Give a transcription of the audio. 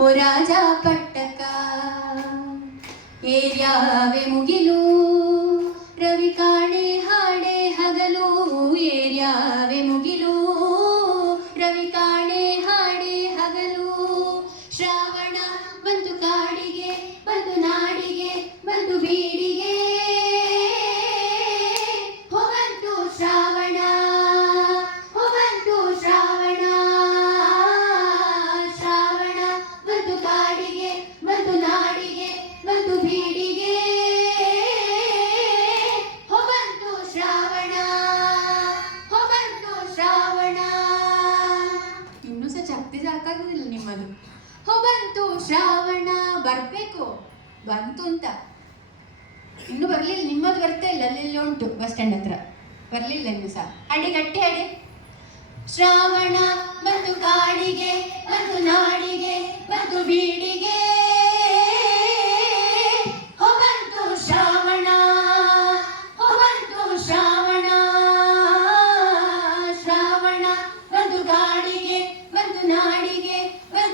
ಓ ರಾಜ ಪಟ್ಟಕ, ಏರ್ಯಾವೆ ಮುಗಿಲು, ರವಿ ಕಾಣೆ ಹಾಡೆ ಹಗಲು, ಏರ್ಯಾವೆ ಮುಗಿಲು, ರವಿ ಕಾಣೆ ಹಾಡೆ ಹಗಲು. ಶ್ರಾವಣ ಬಂದು ಕಾಡಿಗೆ, ಬಂದು ನಾಡಿಗೆ, ಬಂದು ಬೀಡಿಗೆ ಶಕ್ತಿ ಸಾಕಾಗುದಿಲ್ಲ ನಿಮ್ಮದು. ಹೋ, ಬಂತು, ಶ್ರಾವಣ, ಬರ್ಬೇಕು. ಬಂತು ಅಂತ. ಇನ್ನು ಬರ್ಲಿಲ್ಲ, ನಿಮ್ಮದು ಬರ್ತಾ ಇಲ್ಲ, ಅಲ್ಲೆಲ್ಲ ಉಂಟು ಬಸ್ ಸ್ಟ್ಯಾಂಡ್ ಹತ್ರ. ಬರಲಿಲ್ಲ ಇನ್ನು ಸಹ. ಅಡಿ ಗಟ್ಟಿ, ಅಡಿ. ಶ್ರಾವಣ, ಬಂತು ಕಾಡಿಗೆ, ಬಂತು ನಾಡಿಗೆ, ಬಂತು ಬೀಡಿಗೆ. ಶ್ರಾವಣ ಒಂದು ನಾಡಿಗೆ ಬೀಡಿಗೆ